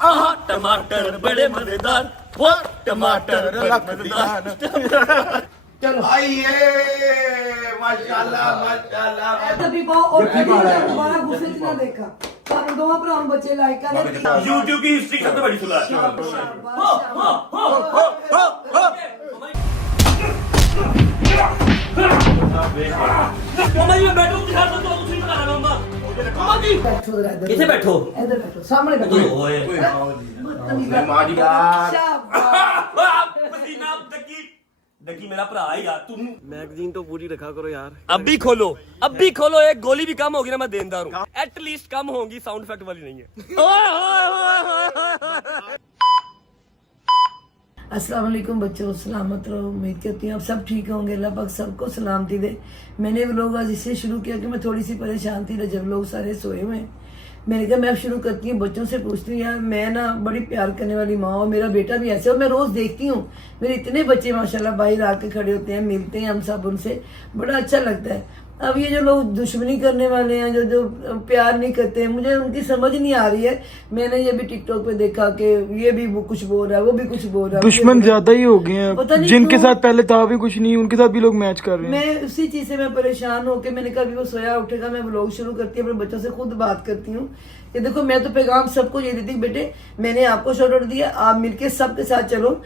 आहा टमाटर बड़े मजेदार, वो टमाटर बड़े मजेदार। चलो आइए, माशाल्लाह माशाल्लाह। तभी पाओ और दोबारा गुस्से से ना देखा। पर दो भरा बच्चे लाइक कर यूट्यूब की हिस्ट्री सबसे बड़ी सुना। मम्मा जी मैं बैठो, दिखा दो तो कुछ नहीं बता रहा मम्मा। मम्मा जी बैठो जरा इधर। किथे बैठो? इधर बैठो, सामने बैठो। ओए माँ जी यार, पसीना डकी मेरा भरा है यार। तुम मैगजीन तो पूरी रखा करो यार। अभी खोलो, अभी खोलो। एक गोली भी कम होगी ना मैं देनदार हूँ। एटलीस्ट कम होगी, साउंड इफेक्ट वाली नहीं है। अस्सलाम वालेकुम बच्चों, सलामत रहो। उम्मीद करती हूँ आप सब ठीक होंगे। अल्लाह पाक सबको सलामती दे। मैंने व्लॉग आज इससे शुरू किया कि मैं थोड़ी सी परेशान थी जब लोग सारे सोए हुए हैं। मैंने कहा मैं अब शुरू करती हूँ, बच्चों से पूछती हूँ। यार मैं ना बड़ी प्यार करने वाली माँ और मेरा बेटा भी ऐसे, और मैं रोज देखती हूँ मेरे इतने बच्चे माशाल्लाह बाहर आके खड़े होते हैं, मिलते हैं हम सब उनसे, बड़ा अच्छा लगता है। अब ये जो लोग दुश्मनी करने वाले हैं, जो प्यार नहीं करते हैं, मुझे उनकी समझ नहीं आ रही है। मैंने ये भी टिकटॉक पे देखा कि ये भी वो कुछ बोल रहा है, वो भी कुछ बोल रहा है। दुश्मन ज्यादा ही हो गए पता हैं, नहीं जिनके क्यों। साथ पहले था भी कुछ नहीं, उनके साथ भी लोग मैच कर रहे हैं। मैं उसी चीज से मैं परेशान होकर मैंने कहा अभी वो सोया उठेगा, मैं व्लॉग शुरू करती हूँ, अपने बच्चों से खुद बात करती हूँ कि देखो मैं तो पैगाम सबको ये देती बेटे, मैंने आपको शॉर्ट आउट दिया, आप मिलके सबके साथ चलो,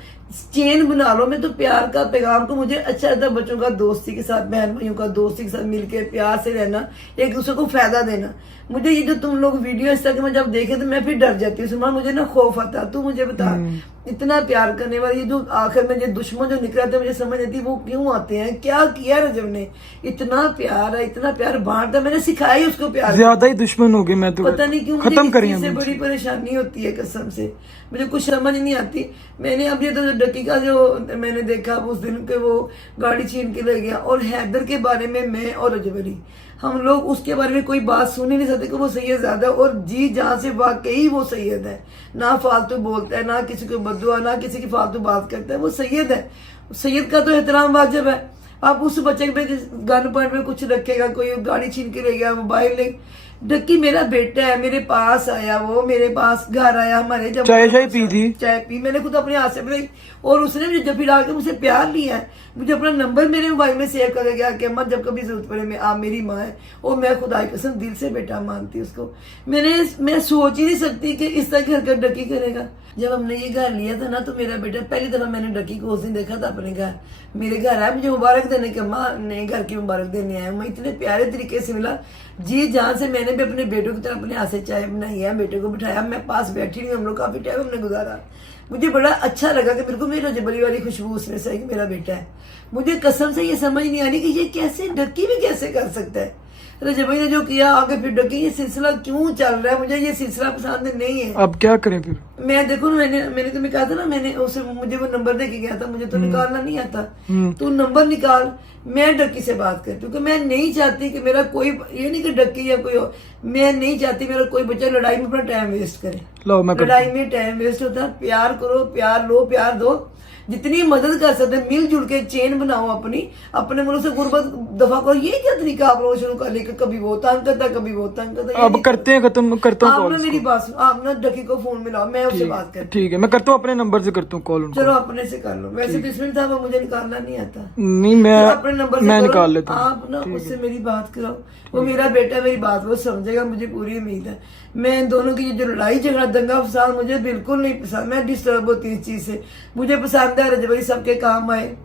चेन बना लो। मैं तो प्यार का पैगाम को मुझे अच्छा लगता है, बच्चों का दोस्ती के साथ, बहन भाइयों का दोस्ती के साथ मिलके प्यार से रहना, एक दूसरे को फायदा देना। मुझे ये जो तुम लोग वीडियो इस तरह के मैं जब देखे तो मैं फिर डर जाती हूँ। सुमान मुझे ना खौफ आता। तू मुझे बता, इतना प्यार करने वाले ये जो आखिर में जो दुश्मन जो निकला था, मुझे समझ नहीं थी वो क्यों आते हैं, क्या किया रजब ने। इतना प्यार है, इतना प्यार बांटता, मैंने सिखाया ही उसको प्यार। ज्यादा ही दुश्मन हो गए। मैं तो पता नहीं क्यों खत्म मुझे करिए इससे बड़ी परेशानी होती है, कसम से मुझे कुछ समझ नहीं आती। मैंने अब ये तो डकी का जो मैंने देखा उस दिन के वो गाड़ी छीन के ले गया, और हैदर के बारे में मैं और रजब अली हम लोग उसके बारे में कोई बात सुन ही नहीं सकते कि वो सैयद ज्यादा, और जी जहाँ से वाकई वो सैयद है, ना फालतू बोलता है, ना किसी को बदुआ, ना किसी की फालतू बात करता है, वो सैयद है। सैयद का तो एहतराम वाजिब है। आप उस बच्चे पे गन पॉइंट में कुछ रखेगा, कोई गाड़ी छीन के ले गया, मोबाइल ले। डक्की मेरा बेटा है, मेरे पास आया, वो मेरे पास घर आया, हमारे जब चाय पी थी, चाय पी, मैंने खुद अपने हाथ से बनाई, और उसने मुझे जब फिर आके मुझसे प्यार लिया है। मुझे अपना नंबर मेरे मोबाइल में सेव करके गया कि अम्मा जब कभी जरूरत पड़े मैं, आप मेरी माँ है, और मैं खुदा की कसम दिल से बेटा मानती उसको। मैं सोच ही नहीं सकती कि इस तरह की हरकत डक्की करेगा। जब हमने ये घर लिया था ना, तो मेरा बेटा पहली दफा मैंने डक्की को उस दिन देखा था अपने घर। मेरे घर आया, मुझे मुबारक देने के, अम्मा नए घर की मुबारक देने आया। मैं इतने प्यारे तरीके से मिला जी, जहाँ से मैंने भी अपने बेटों की तरह अपने हाथ से चाय बनाई है, बेटे को बिठाया, मैं पास बैठी हुई, हम लोग काफी टाइम हमने गुजारा। मुझे बड़ा अच्छा लगा कि बिल्कुल मेरी रजबली वाली खुशबू उसमें से मेरा बेटा है। मुझे कसम से ये समझ नहीं आ रही कि ये कैसे डक्की भी कैसे कर सकता है। रजबली ने जो किया आगे फिर डक्की, ये सिलसिला क्यों चल रहा है, मुझे ये सिलसिला पसंद नहीं है। अब क्या करें फिर? मैं देखो मैंने तुम्हें कहा था ना, मैंने उसे मुझे वो नंबर दे के गया था, मुझे तो निकालना नहीं आता। तू नंबर निकाल, मैं डक्की से बात करती हूँ, क्योंकि मैं नहीं चाहती कि मेरा कोई, ये नहीं कि डक्की या कोई हो, मैं नहीं चाहती मेरा कोई बच्चा लड़ाई में अपना टाइम वेस्ट करे। लड़ाई में टाइम वेस्ट होता है। प्यार करो, प्यार लो, प्यार दो, जितनी मदद कर सकते हैं मिलजुल के चेन बनाओ अपने मुल्क से गुर्बत दफा करो। ये क्या तरीका आप लोग शुरू कर लेकर, कभी वो तंग करता, कभी वो तंग करता। अब करते हैं, खत्म करता हूँ। आप ना मेरी बात सुनो, आप ना डकी को फोन मिलाओ, मैं उससे बात करती ठीक है, मैं करता हूँ, अपने नंबर से करता हूँ कॉल उनको। चलो अपने से कर लो। वैसे बिस्मिल था, वो मुझे निकालना नहीं आता। नहीं मैं तो अपने नंबर मैं से निकाल लेता हूँ। आप ना उससे मेरी बात कराओ, वो मेरा बेटा मेरी बात वो समझेगा, मुझे पूरी उम्मीद है। मैं इन दोनों की जो लड़ाई झगड़ा दंगा फसाद मुझे बिल्कुल नहीं पसंद। मैं डिस्टर्ब होती इस चीज से। मुझे पसंद है रजब अली सबके काम आए,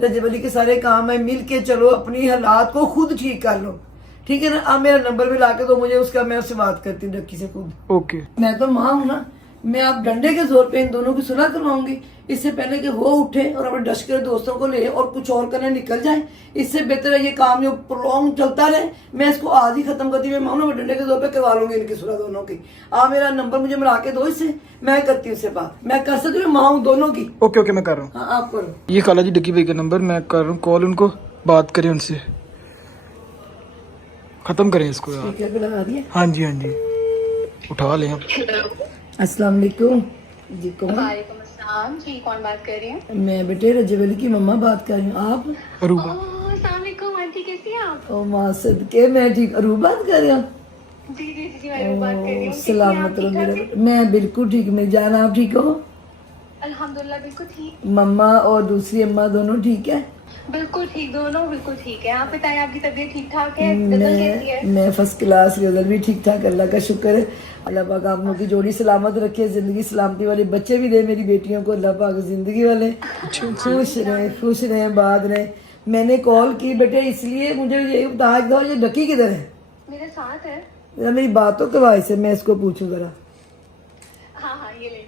रजब अली के सारे काम आए, मिल के चलो, अपनी हालात को खुद ठीक कर लो, ठीक है ना। आप मेरा नंबर भी ला के दो मुझे उसका, मैं उससे बात करती हूँ डक्की से खुद। ओके, मैं तो माँ हूँ ना, मैं आप डंडे के जोर पे इन दोनों की सुलह करवाऊंगी, इससे पहले कि वो उठे और अपने डश के दोस्तों को ले और कुछ और करने निकल जाए। इससे बेहतर है ये काम जो प्रोलॉन्ग चलता रहे। मैं इसको आज ही खत्म करती हूँ। मैं डंडे के जोर पे करवा लूंगी इनकी सुलह दोनों की। आप मेरा नंबर मुझे मिला के दो, इससे मैं करती हूँ उससे बात। मैं कर सकती हूँ, माँ हूँ दोनों की। ओके मैं कर रहा हूँ। हाँ आप करो। ये खाला जी डक्की भाई का नंबर, मैं कर रहा हूँ कॉल उनको, बात करें उनसे, खत्म करें इसको यार। ठीक है, लगा दिया। हाँ जी, उठा लें आप। अस्सलाम वालेकुम जी। कौन? वालेकुम अस्सलाम जी, कौन बात कर रही हैं? मैं बेटे रजब अली की मम्मा बात कर रही हूँ। आप? अरूबा। अस्सलाम वालेकुम आंटी, कैसी हैं आप? ओ माँ सदके, मैं ठीक। अरूबा बात कर रहे हो? जी जी जी जी, मैं वो बात कर रही हूँ। कैसी हैं आप? सलामत रहो ठीक ठाक मेरे, हैं? मैं बिल्कुल ठीक। मेरी जान आप ठीक हो? अल्हम्दुलिल्लाह बिल्कुल ठीक। मम्मा और दूसरी अम्मा दोनों ठीक है? बिल्कुल ठीक, दोनों बिल्कुल ठीक है। आप बताएं, आपकी तबीयत ठीक ठाक है? गजल कैसी है? मैं फर्स्ट क्लास, गजल भी ठीक ठाक, अल्लाह का शुक्र है। अल्लाह पाक आप लोगों की जोड़ी सलामत रखे, जिंदगी सलामती वाले बच्चे भी दे मेरी बेटियों को, अल्लाह पाक जिंदगी वाले खुश रहे बात रहे। मैंने कॉल की बेटे इसलिए, मुझे ये बता दो ये डकी किधर है? मेरे साथ है। जरा मेरी बातों के वजह से मैं इसको पूछूं जरा। हाँ हाँ, ये ले।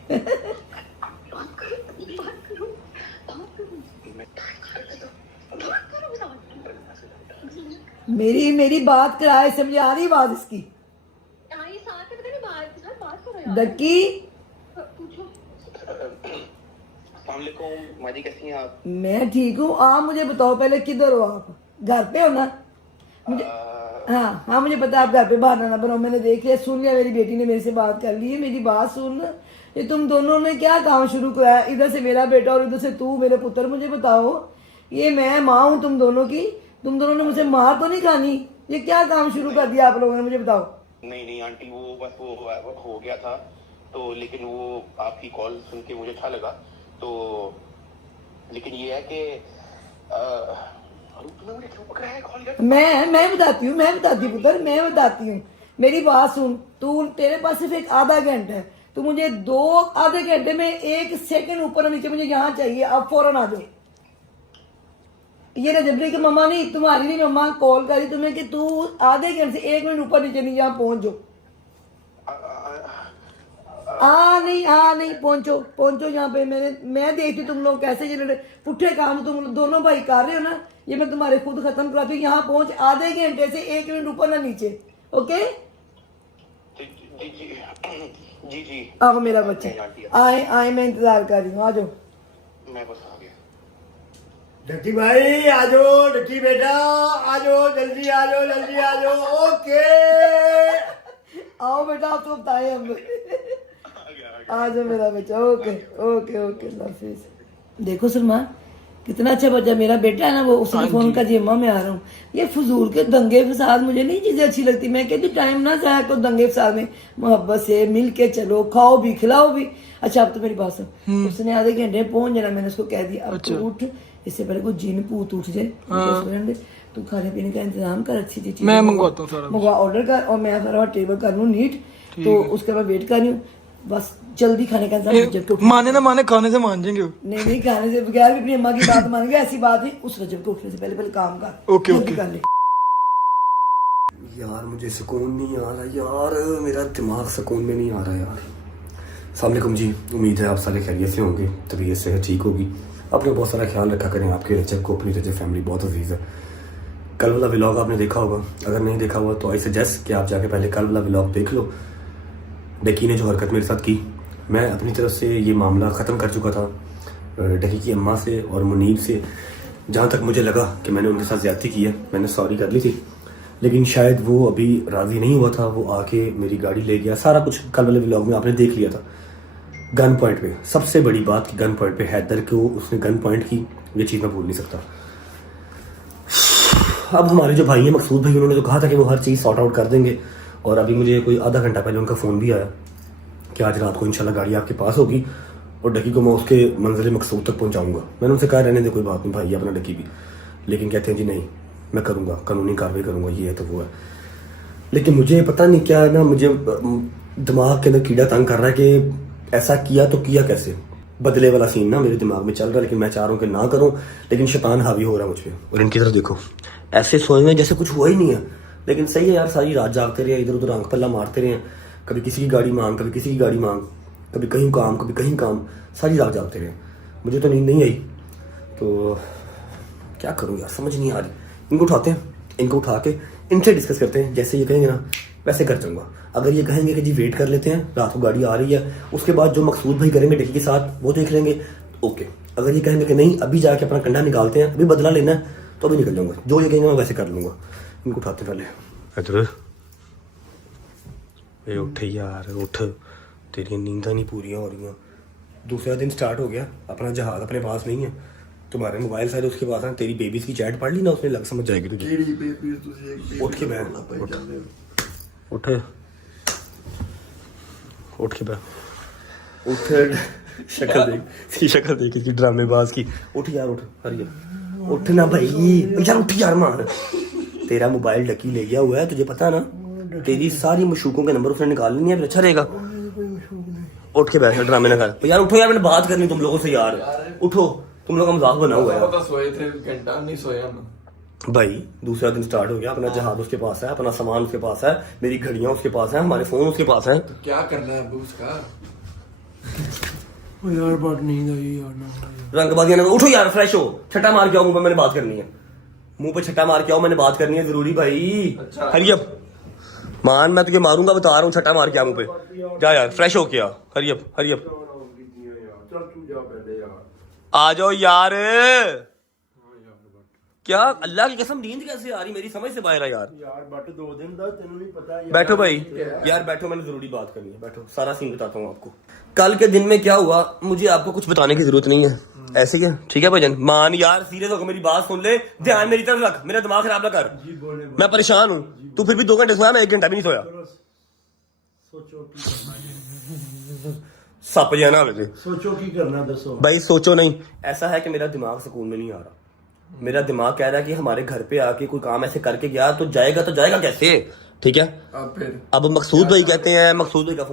मेरी बात कराए, समझ आ रही बात इसकी? हाँ, ये साथ है, पता नहीं बात करो यार। डकी पूछो। अस्सलामुअलैकुम माजी, कैसी हैं आप? मैं ठीक हूँ। आप मुझे बताओ पहले किधर हो आप? घर पे हो ना? मुझे हाँ मुझे पता है आप घर पे, बाहर ना बनो। मैंने देख लिया, सुन लिया, मेरी बेटी ने मेरे से बात कर ली है। मेरी बात सुन, ये तुम दोनों ने क्या काम शुरू कराया? इधर से मेरा बेटा और इधर से तू मेरे पुत्र। मुझे बताओ, ये मैं माँ हूँ तुम दोनों की, तुम दोनों ने मुझे मार तो नहीं खानी? ये क्या काम शुरू कर दिया आप लोगों ने? मुझे बताओ। नहीं आंटी, वो बस वो हो गया था तो, लेकिन वो आपकी कॉल सुन के मुझे अच्छा लगा तो। लेकिन ये है कि तुमने मुझे क्यों पकड़ा है कॉल कर? मैं बताती हूँ पुत्र, मैं बताती हूँ। मेरी बात सुन, तू तेरे पास सिर्फ एक आधा घंटा है, तू मुझे आधे घंटे में 1 सेकंड ऊपर और नीचे मुझे यहाँ चाहिए। आप फौरन आ जाओ। ये रजबरी की मम्मा नहीं, तुम्हारी नहीं मम्मा कॉल करी तुम्हें कि तू आधे घंटे से 1 मिनट ऊपर नीचे नहीं, यहाँ पहुंच जाओ। नहीं पहुंचो यहाँ पे। मैं देखती तुम लोग कैसे ये पुट्ठे काम तुम दोनों भाई कर रहे हो ना, ये मैं तुम्हारे खुद खत्म कराती हूँ। यहाँ पहुंच आधे घंटे से 1 मिनट ऊपर ना नीचे। ओके जी आओ मेरा बच्चा, आए मैं इंतजार कर रही हूँ। आ जाओ। मैं बस आ गया। डट्टी भाई आ जाओ, डट्टी बेटा आ जाओ, जल्दी आ जाओ। ओके आओ बेटा, आप तो बताए हम। आ जाओ मेरा बच्चा। ओके अल्लाह हाफिज। देखो सलमान, कितना अच्छा बच्चा मेरा बेटा है ना, वो उसने फोन का जिम्मा में आ रहा हूँ। ये फजूल के दंगे फसाद मुझे नहीं चीजें अच्छी लगती। मैं कहती टाइम ना जाया करो दंगे फसाद में, मोहब्बत से मिल के चलो, खाओ भी खिलाओ भी। अच्छा अब तो मेरी बात सुन, उसने आधे घंटे में पहुंच जाना, मैंने उसको कह दिया अब तू उठ, इससे पहले कोई जिन पूत उठ जाए। तू खाने पीने का इंतजाम कर, अच्छी चीज मैं मंगवाता हूँ सारा, मंगवा, ऑर्डर कर, और मैं सारा टेबल कर लूँ नीट। तो उसके बाद वेट कर रही हूँ, बस जल्दी खाने का इंतजाम। माने ना माने खाने से मान जाएंगे। नहीं खाने से बगैर भी अपनी अम्मा की बात मानेंगे, ऐसी बात नहीं। उस रजब को उठने से पहले काम कर। ओके कर ले। यार मुझे सुकून नहीं आ रहा यार, मेरा दिमाग सुकून में नहीं आ रहा यार। अस्सलाम वालेकुम जी, उम्मीद है आप सारे खैरियत से होंगे, तबीयत सेहत ठीक होगी। अपने बहुत सारा ख्याल रखा करें, आपके रजब को, अपनी रजब फैमिली बहुत अजीज़ है। कल वाला व्लॉग आपने देखा होगा, अगर नहीं देखा हुआ तो आई सजेस्ट कि आप जाके पहले कल वाला व्लॉग देख लो। डकी ने जो हरकत मेरे साथ की, मैं अपनी तरफ से ये मामला ख़त्म कर चुका था डकी की अम्मा से और मुनीब से। जहाँ तक मुझे लगा कि मैंने उनके साथ ज़्यादती की है, मैंने सॉरी कर ली थी, लेकिन शायद वो अभी राज़ी नहीं हुआ था। वो आके मेरी गाड़ी ले गया, सारा कुछ कल वाले व्लॉग में आपने देख लिया था। गन पॉइंट पे, सबसे बड़ी बात कि गन पॉइंट पे हैदर को उसने गन पॉइंट की, ये चीज़ मैं भूल नहीं सकता। अब हमारे जो भाई हैं मकसूद भाई, उन्होंने तो कहा था कि वो हर चीज़ सॉर्ट आउट कर देंगे, और अभी मुझे कोई आधा घंटा पहले उनका फ़ोन भी आया कि आज रात को इंशाल्लाह गाड़ी आपके पास होगी और डकी को मैं उसके मंजिल मकसूद तक पहुंचाऊंगा। मैंने उनसे कहा रहने दे, कोई बात नहीं भाई, अपना डकी भी, लेकिन कहते हैं जी नहीं मैं करूँगा, कानूनी कार्रवाई करूँगा, ये है तो वो है। लेकिन मुझे पता नहीं क्या है ना, मुझे दिमाग के अंदर कीड़ा तंग कर रहा है कि ऐसा किया तो किया कैसे। बदले वाला सीन ना मेरे दिमाग में चल रहा है, लेकिन मैं चाह रहा हूँ कि ना करूँ, लेकिन शैतान हावी हो रहा है मुझ पर। और इनकी तरफ देखो, ऐसे सोए में जैसे कुछ हुआ ही नहीं है, लेकिन सही है यार, सारी रात जागते रहे, इधर उधर आंख पल्ला मारते रहे, कभी किसी की गाड़ी मांग, कभी किसी की गाड़ी मांग, कभी कहीं काम, कभी कहीं काम, सारी रात जागते रहे। मुझे तो नींद नहीं आई, तो क्या करूँ यार, समझ नहीं आ रही। इनको उठाते हैं, इनको उठा के इनसे डिस्कस करते हैं, जैसे ये कहेंगे ना वैसे कर जाऊँगा। अगर ये कहेंगे कि जी वेट कर लेते हैं, रात को गाड़ी आ रही है, उसके बाद जो मकसूद भाई करेंगे डकी के साथ वो देख लेंगे, ओके। अगर ये कहेंगे कि नहीं अभी जाके अपना कंडा निकालते हैं, अभी बदला लेना है, तो अभी निकल जाऊँगा, जो ये कहेंगे मैं वैसे कर लूँगा। इनको उठाते पहले। इधर ये उठ यार, उठ, तेरी नींदा नहीं पूरी हो रही। दूसरा दिन स्टार्ट हो गया, अपना जहाज अपने पास नहीं है, तुम्हारे मोबाइल सारे उसके पास है। तेरी बेबीज की चैट पढ़ ली ना, उसने लग समझ जाएगी तुझे। उठ के बैठ, उठ। उठ के बैठ उठ शक्ल देख इसकी ड्रामेबाज की। उठ यार उठ हरियर उठ ना भाई यार उठ यार मार। तेरा मोबाइल डकी ले गया हुआ है तुझे पता ना, तेरी सारी मशूकों के नंबर उसने निकाल लेनी है, फिर अच्छा रहेगा। उठ के बैठ ड्रामे ना कर यार। उठो यार मैंने बात करनी तुम लोगों से यार। उठो तुम लोग का मजाक बना हुआ है। सोए थे घंटा नहीं सोया मैं भाई दूसरा दिन स्टार्ट हो गया, अपना जहाज उसके पास है, अपना सामान उसके पास है, मेरी घड़ियां उसके पास है, हमारे फोन उसके पास है। तो क्या करना है अबू उसका? यार बात नहीं आई यार ना रंगबाजी ना उठो यार फ्रेश हो। छट्टा मार के आओ मुंह पे, मैंने बात करनी है। मुंह पे छट्टा मार के आओ, मैंने बात करनी है जरूरी भाई। हरियप मान मैं तुझे मारूंगा बता रहा हूँ। छट्टा मार के आ मुंह पे जा यार फ्रेश हो के आ। हरियप हरियप आ जाओ यार। क्या अल्लाह की कसम नींद कैसे आ रही मेरी समझ से बाहर है यार बट 2 दिन दा तेनू नहीं पता यार। बैठो भाई यार बैठो, मैंने जरूरी बात करनी है। बैठो सारा सीन बताता हूँ आपको। कल के दिन में क्या हुआ मुझे आपको कुछ बताने की जरूरत नहीं है। ऐसे क्या ठीक है भाईजान? मान यार सीरियस होकर मेरी बात सुन ले, ध्यान मेरी तरफ रख, मेरा दिमाग खराब ना कर। मैं परेशान हूँ, तू फिर भी 2 घंटे सोया, मैं 1 घंटा भी नहीं सोया। सप जाना मुझे। सोचो की करना दसो भाई सोचो नहीं, ऐसा है कि मेरा दिमाग सुकून में नहीं आ रहा। मेरा दिमाग कह रहा है कि हमारे घर पे आके कोई काम ऐसे करके गया तो जाएगा कैसे? ठीक है अब मकसूद भाई कहते हैं, मकसूद भाई का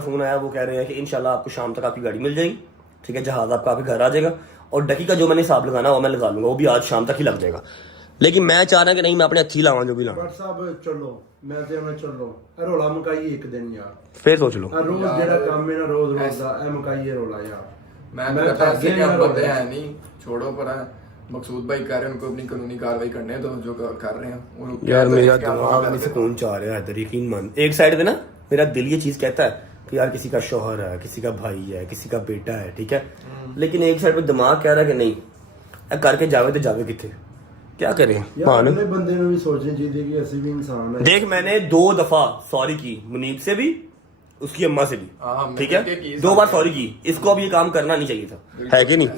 फोन आया, वो कह रहे हैं कि इंशाल्लाह आपको शाम तक आपकी गाड़ी मिल जाएगी। ठीक है जहाज आपका आपके घर आ जाएगा और डकी का जो मैंने हिसाब लगाना वो मैं लगा लूंगा, वो भी आज शाम तक ही लग जाएगा। लेकिन मैं चाह रहा कि नहीं मैं अपने अच्छी लावा जो भी लावा। बट साहब चलो मैं ते मैं चलो रोला मुकाइए एक दिन यार, फिर सोच लो रोज जेड़ा काम है ना रोज दा ए मुकाइए रोला यार। मैं पैसे क्या बंदे हैं नहीं छोड़ो पर मकसूद भाई कह रहे हैं उनको अपनी कानूनी कार्रवाई करने हैं तो जो कर रहे हैं यार मेरा दिमाग में सुकून चाह रहा है इधर। यकीन मान एक साइड पे ना मेरा दिल ये चीज कहता है कि यार किसी का शौहर है, किसी का भाई है, किसी का बेटा है, ठीक है। लेकिन एक साइड पे दिमाग कह रहा है कि नहीं करके जावे तो जावे किथे, क्या करें मान। अगले बंदे ने भी सोचना चाहिए कि ऐसे भी इंसान है। देख मैंने 2 दफा सॉरी की, मुनीब से भी उसकी अम्मा से भी, ठीक है 2 बार सॉरी की। इसको अब ये काम करना नहीं चाहिए था, है कि नहीं?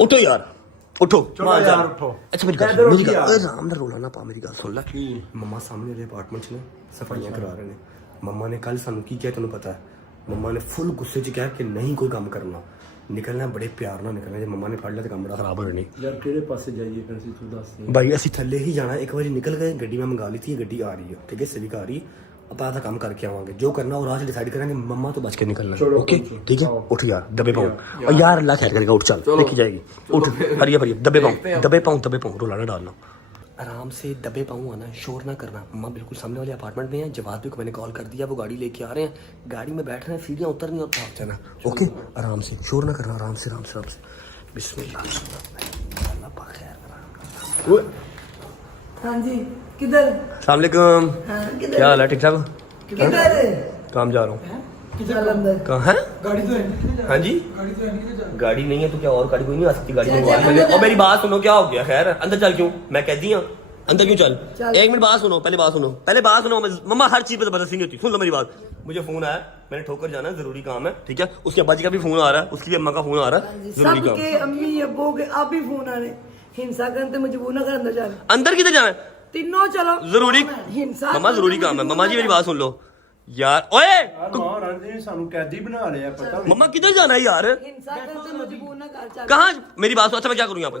उठो यार उठो मान यार जा। उठो। अच्छा मेरी गल मेरी आराम नाल रोला ना पा, मेरी गल सुन ला। मम्मा सामने वाले अपार्टमेंट च ने सफाइयां करा रहे ने। मम्मा ने कल सानू की किया तेन पता है? मम्मा ने फुल गुस्से च कहा कि नहीं कोई काम करना, निकलना बड़े प्यार ना निकलना। जो मम्मा ने फड़ लिया तो काम बड़ा खराब हो जानी। यार केड़े पासे जाइए फिर सी तू दस भाई असि थल्ले ही जाना, एक बार निकल गए, गड्डी में मंगा ली थी, गड्डी आ रही है, ठीक है सिविक आ रही है। अब आधा काम करके आवांगे, जो करना और आज डिसाइड करेंगे। मम्मा तो बच के निकलना है, ओके ठीक है। उठ यार दबे पाऊं और यार अल्लाह खैर करेगा। उठ चल देखी जाएगी। उठ हरिया भरिया दबे पाऊं रोला ना डालना, आराम से दबे पाऊं आना, शोर ना करना। मम्मा बिल्कुल सामने वाले अपार्टमेंट में है, जवाब भी को मैंने कॉल कर दिया, वो गाड़ी लेके आ रहे हैं, गाड़ी में बैठ रहे हैं, सीढ़ियां उतरनी और भाग जाना, ओके। आराम से शोर ना करना, आराम से बिस्मिल्लाह। हाँ जी किधर? अस्सलाम वालेकुम, हाँ, किधर? क्या हाल है? ठीक ठाक? किधर? काम जा रहा हूँ। चल अंदर। कहाँ है? गाड़ी तो है हाँ जी गाड़ी तो है नहीं गाड़ी नहीं है तो क्या और गाड़ी कोई नहीं आ सकती? गाड़ी चल, मंगवा ली चल, मैंने। चल, और मेरी बात सुनो, क्या हो गया? खैर अंदर चल क्यों? मैं कह दी अंदर क्यों चल? चल। 1 मिनट बात सुनो, पहले बात सुनो। मम्मा हर चीज पे जबरदस्ती नहीं होती, सुन लो मेरी बात। मुझे फोन आया, मैंने ठोकर जाना है, जरूरी काम है, ठीक है। उसके अब्बा जी का भी फोन आ रहा है, उसकी भी अम्मा का फोन आ रहा है, जरूरी काम। सबके अम्मी अब्बू के आप भी फोन आ रहे, हिंसा करते मजबूर ना कर अंदर जाना। अंदर किधर जाना है? तीनों चलो जरूरी हिंसा मम्मा जरूरी काम है। मम्मा जी मेरी बात सुन लो यार। ओए मां रणजी ने सानू कैदी बना लिया पता नहीं। मम्मा किधर जाना है यार? हिंसा करते मजबूर ना कर चल। कहाँ मेरी बात सुन। अच्छा मैं क्या करूँ यहाँ पे?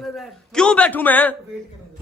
क्यों बैठू मैं?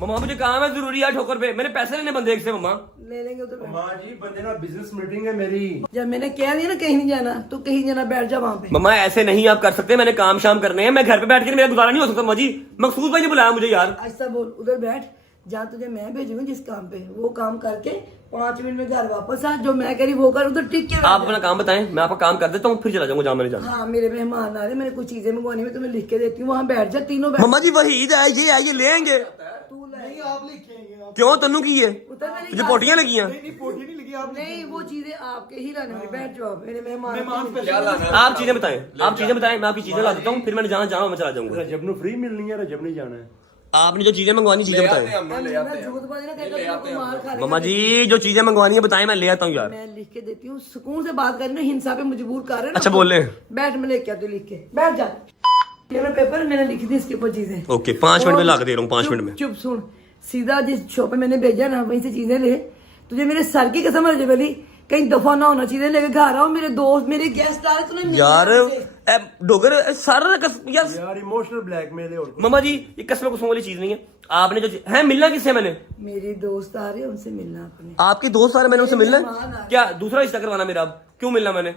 मम्मा मुझे काम है जरूरी है, ठोकर पे मैंने पैसे लेने बंदे एक से। मम्मा ले लेंगे उधर बैठ। मां जी बंदे ना बिजनेस मीटिंग है मेरी। जब मैंने कह दिया ना कहीं नहीं जाना तो कहीं जाना, बैठ जा वहाँ पे। मम्मा ऐसे नहीं आप कर सकते, मैंने काम शाम करने हैं, मैं घर पे बैठ के मेरा गुजारा नहीं हो सकता। मम्मा जी मकसूद भाई ने बुलाया मुझे यार। ऐसा बोल, उधर बैठ जहाँ तुझे मैं भेजूंगी जिस काम पे, वो काम करके 5 मिनट में घर वापस आ, जो मैं कह रही वो कर, उधर टिक के बैठ आप जा। अपना काम बताएं, मैं आपका काम कर देता हूँ, फिर चला जाऊंगा जहाँ मैंने जाना। हाँ मेरे मेहमान आ रहे, मैंने कुछ चीजें मंगवानी है, तुम्हें लिख के देती हूँ, वहाँ बैठ जा, तीनों बैठ। मम्मा जी वही है ये लेंगे। तू नहीं आप लिखेंगे क्यों तनु की है? उधर मेरी मुझे पोटियां लगी हैं। नहीं वो चीजें आपके ही लाने वाली, बैठ जाओ मेरे मेहमान आप चीजें बताएं, मैं आपकी चीजें ला देता हूँ, फिर मैंने जहाँ जाना मैं चला जाऊंगा। रजब नु फ्री मिलनी है, रजब नहीं जाना है। आपने जो चीजें मंगवानी चीजें बताएं। मार मम्मा जी जो चीजें मंगवानी है बताएं, मैं ले आता हूँ यार। मैं लिख के देती हूँ, सुकून से बात करना, हिंसा पे मजबूर कर रहे हैं ना। अच्छा बोल रहे हैं। बैठ मैं लेके आती हूँ, लिख के बैठ जा। ये मेरा पेपर मैंने लिखी थी, इसके ऊपर चीजें। ओके 5 मिनट में ला के दे रहा हूँ, 5 मिनट में। चुप सुन, सीधा जिस शॉप पे मैंने भेजा ना वहीं से चीजें ले। तुझे मेरे सर की कसम है रजब अली, कहीं दफा ना होना चाहिए, लेके घर आओ, मेरे दोस्त मेरे गेस्ट आ रहे, तूने मिलना यार है मुझसे। डोगर सारा यार यार इमोशनल ब्लैकमेल है और कुछ। मम्मा जी ये कसम कुसम वाली चीज नहीं है। आपने जो है मिलना किससे मैंने? मेरे दोस्त आ रहे हैं, उनसे मिलना अपने। आपके दोस्त सारे मैंने उनसे मिलना मेहमान आ है? रहे। क्या दूसरा रिश्ता करवाना मेरा? अब क्यों मिलना मैंने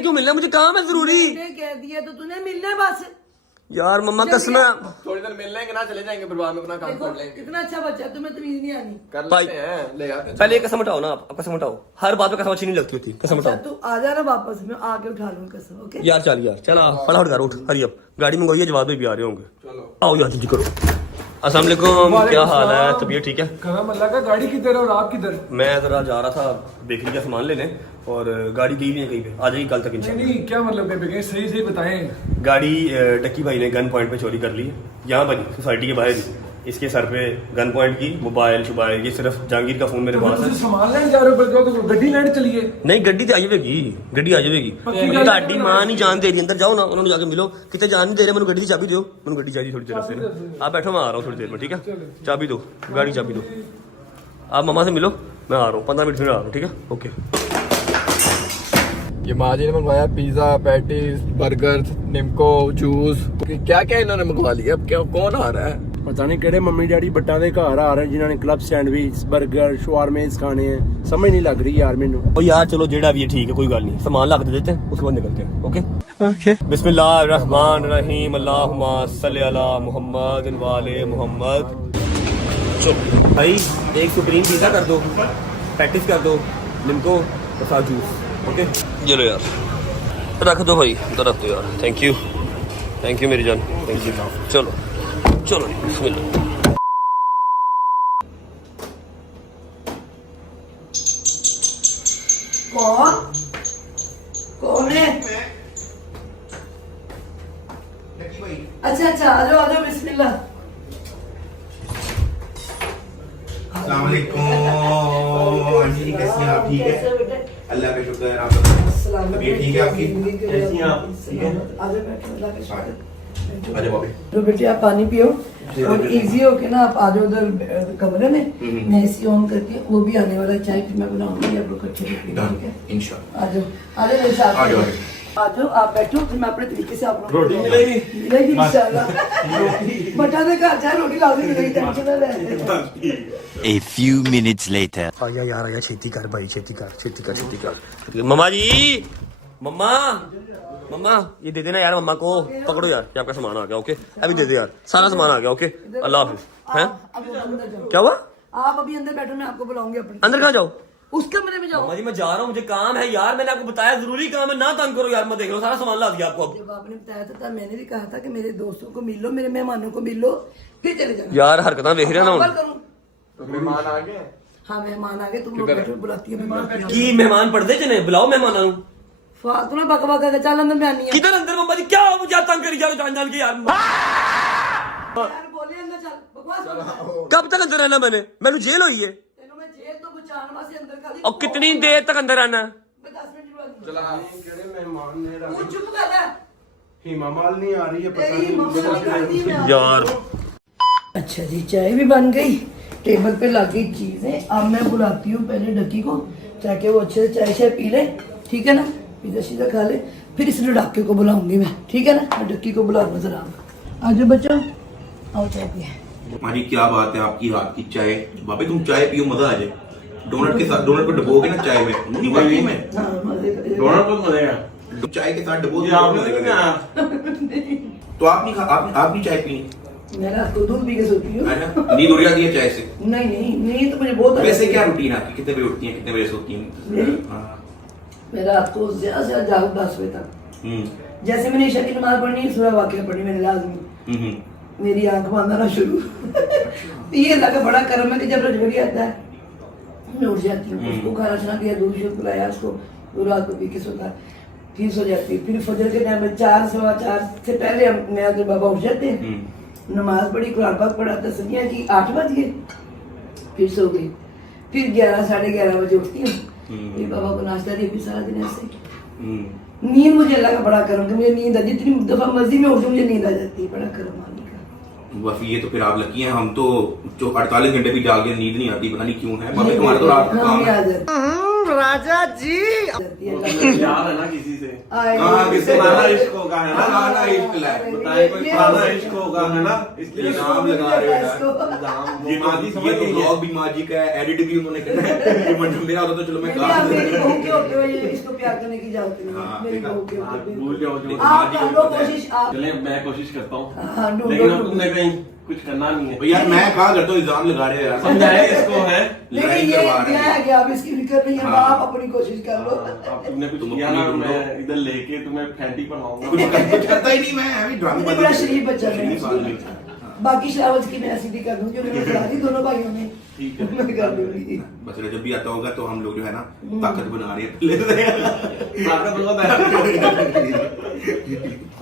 क्यों मिलना? मुझे काम है जरूरी। मैंने कह दिया तो तूने मिलना है बस। यार मम्मा कसम है। थोड़ी देर मिल लेंगे ना, चले जाएंगे, फिर बाद में अपना काम देखो कर लेंगे। कितना अच्छा बच्चा है, तुम्हें तमीज नहीं आनी। कर भाई। लेते हैं, ले आते हैं। पहले कसम उठाओ ना, आप कसम उठाओ। हर बात में कसम अच्छी नहीं लगती होती। कसम अच्छा उठाओ तू आ जा ना वापस, मैं आके उठा लूँ कसम। ओके यार। चल फटाफट कर, उठ हरी अब। गाड़ी मंगवाई है, जवाब भी आ रहे होंगे। चलो आओ यार जल्दी करो। अस्सलाम वालेकुम, क्या हाल है? तबीयत ठीक है? कहाँ अल्लाह का गाड़ी किधर और आप किधर? मैं जरा जा रहा था बेकरी का सामान लेने और गाड़ी गई नहीं है कहीं पे। आ जाएगी कल तक इंशाल्लाह। नहीं क्या मतलब कहीं पे गए? सही सही बताएं। गाड़ी डक्की भाई ने गन पॉइंट पे चोरी कर ली है, यहाँ पर सोसाइटी के बाहर ही। इसके सर पे गन पॉइंट की, मोबाइल शोबाइल, ये सिर्फ जहांगीर का फोन मेरे पास है। सामान लेने जा रहे हो, बल्कि तो गड्डी लेने चलिए। नहीं गड्डी तो आ जाएगी, गड्डी आ जाएगी। पक्की गल है। ਤੁਹਾਡੀ ਮਾਂ नहीं जान दे रही, अंदर जाओ ना, उन्होंने जाके मिलो। कितने जान नहीं दे रहे, मैंने गड्डी की चाबी दो, मैंने गड्डी चाहिए थोड़ी देर से ना। आप बैठो, मैं आ रहा हूँ थोड़ी देर में, ठीक है? चाबी दो, गाड़ी चाबी दो। आप मम्मा से मिलो, मैं आ रहा हूँ 15 मिनट में आ रहा हूँ, ठीक है? ओके। ये माँ जी ने मंगवाया pizza, patties, burger, nimko, juice, क्या क्या इन्होंने मंगवा लिया। अब क्या कौन आ रहा है? पता नहीं केड़े मम्मी डैडी बट्टा दे घर आ रहे हैं जिन्होंने क्लब सैंडविच, बर्गर, शवारमेज खाने हैं। समझ नहीं लग रही यार मेनू। ओ यार चलो जेड़ा भी है ठीक है, कोई गल नहीं। सामान ला के दे देते हैं, उसके बाद निकलते हैं। ओके बिस्मिल्लाहिर्रहमानिर्रहीम, अल्लाहुम्मा सल्ली अला मुहम्मद वाले मुहम्मद। चलो भाई एक सुप्रीम पिज्जा कर दो, पैटीज कर दो, निम्को और साथ जूस। ओके चलो यार रख दो भाई, तो रख दो यार। थैंक यू मेरी जान, थैंक यू। चलो बिस्मिल्लाह। कौन है? अच्छा आ जाओ बिस्मिल्लाह। अस्सलाम वालेकुम आंटी, कैसी हैं आप? ठीक है, अल्लाह का शुक्र है। आप बताओ, तबीयत ठीक है आपकी? कैसी हैं आप? ठीक है, आजा बैठो, अल्लाह का शुक्र है। अरे बाबे, तो बेटे आप पानी पियो और इजी हो के ना आप आ जाओ उधर कमरे में। मैं एसी ऑन करके, वो भी आने वाला है, चाय फिर मैं बनाऊंगी, आप लोग इकट्ठे पिएंगे, ठीक है? इंशाल्लाह। आ जाओ मेरे साथ, आ जाओ। आ जाओ आप बैठो, फिर मैं अपने तरीके से आप लोग रोटी मिलेगी इंशाल्लाह। बटा दे घर चाहे रोटी लाजमी मिलेगी, टेंशन ना ले। A few minutes later. आया यार आया, छेती कर भाई, छेती कर। मम्मा जी, मम्मा ये दे देना यार, मम्मा को पकड़ो यार, ये आपका सामान आ गया। ओके अभी दे दे यार, सारा सामान आ गया। ओके अल्लाह हाफिज। हैं अब अंदर जाओ, क्या हुआ? आप अभी अंदर बैठो, मैं आपको बुलाऊंगी अपने अंदर कहाँ जाओ? उस कमरे में जाओ। मम्मा जी मैं जा रहा हूँ, मुझे काम है यार, मैंने आपको बताया जरूरी काम है, ना तंग करो यार। मैं देख लो सारा सामान ला दिया आपको। अब जब आपने बताया था तब मैंने भी कहा था कि मेरे दोस्तों को मिल लो, मेरे मेहमानों को मिल लो, फिर चले जाना। यार हरकत देख रहे ना कल हूँ करूं? तो मेहमान आ गए? हाँ मेहमान आ गए, तुम लोग बैठो, बुलाती है मेहमान की मेहमान पढ़ते चने, बुलाओ मेहमान। फालतू ना बकबक कर, चल अंदर मैं आनी है। किधर अंदर मम्मा जी, क्या मुझे तंग करी जा रहे हो जान के यार। यार बोले अंदर चल, बकवास मत कर। कब तक अंदर रहना मैंने जेल हुई है। तेनों मैं जेल तो बचाने वास्ते अंदर खाली। और कितनी देर तक अंदर रहना? मैं 10 मिनट बाद चला केड़े मेहमान ने तू चुप कर जा। हीमा माल नहीं आ रही है, पता तेरी मम्मा ने कर दी मैं। यार अच्छा जी, चाय भी बन गई, टेबल पे लग गई चीजें। अब मैं बुलाती हूँ पहले डक्की को, ताकि वो अच्छे से चाय शाय पी ले, ठीक है ना? पिज्जा शीजा खा ले, फिर इस लड़ाके को बुलाऊंगी मैं, ठीक है ना? मैं डक्की को बुला लूँ जरा। आ जाओ बच्चों, आओ चाय पिए। हमारी क्या बात है आपकी हाथ की चाय। बाबे तुम चाय पियो, मजा आ जाए। डोनट के साथ, डोनट को डुबोगे ना चाय में, नहीं बाकी में हाँ, मजे का- डोनट को मजेगा, चाय के साथ डुबो तो आप नहीं चाय पी मैं रात को दूध पी के सोती हूँ। है ना? नींद उड़ जाती है चाय से? नहीं तो मुझे बहुत वैसे क्या रूटीन आपकी, कितने बजे उठती हैं, कितने बजे सोती मेरी? हैं? हाँ। मैं रात को ज्यादा से ज्यादा जागू 10 बजे तक। जैसे मैंने ईशा की नमाज पढ़नी, सूरह वाक़िया पढ़नी मैंने लाजमी, मेरी आंख बंद आना शुरू। ये अल्लाह का बड़ा करम है कि जब रजबड़ी आता है मैं उठ जाती हूँ, उसको खाना छाना दिया, दूध शूध पिलाया उसको, वो रात को पी के सोता, फिर सो जाती है। फिर फजर के टाइम में 4 सवा 4 से पहले मेरे बाबा उठ जाते हैं, नमाज पढ़ी, कुरान पाक पढ़ा, तस्बीह की, 8 बज गए, फिर सो गई। फिर 11 साढ़े 11 बजे उठती हूँ, फिर बाबा को नाश्ता दिया, फिर सारा दिन ऐसे। नींद मुझे अल्लाह का बड़ा करम, मुझे नींद आ, जितनी दफा मर्जी में उठूं मुझे नींद आ जाती है, बड़ा करम आने का। बस ये तो फिर आप लकी हैं, हम तो जो 48 घंटे भी जागे नींद नहीं आती, पता नहीं क्यों है। बाबे तुम्हारा तो रात का काम है। राजा जी प्यार है ना किसी से, कहाँ किसी पुराना इश्क होगा है ना, पुराना इश्क लाए। बताए कोई पुराना इश्क होगा है ना, इसलिए नाम लगा रहे हो। ये माँ जी समझ तो ब्लॉग भी माँ जी का है, एडिट भी उन्होंने करना है। मेरा होता तो चलो मैं काम मेरी बहू के होते हुए इसको प्यार करने की जरूरत नहीं है। मेरी बहू के होते हुए भूल जाओ जो आप कर लो कोशिश आप। चले, मैं कोशिश करता हूँ, हाँ, ढूंढो, लेकिन अब ढूंढो। तुमने कहीं कुछ करना नहीं है यार। मैं कहा करता हूँ, इल्जाम लगा रहे हैं यार, समझाए इसको है। लेकिन लड़ाई ये करवा रहे क्या हैं। है कि आप इसकी फिक्र नहीं है, हाँ। आप अपनी कोशिश कर लो। अब तुमने कुछ तुम किया अपनी ना, ढूंढो। मैं इधर लेके तुम्हें फैंटी पढ़ाऊंगा। कुछ करता ही नहीं मैं, अभी ड्रामा मुझे बड़ा शरीफ बच्चा शरीफ है। आदमी। बाकी शरावत की मैं सीधी कर दूंगी, उन्होंने बता दी दोनों भाइयों ने। ठीक है। मैं कर दूंगी। बस जब भी आता होगा तो हम लोग जो है ना ताकत बना रहे हैं। ताकत बहुत है।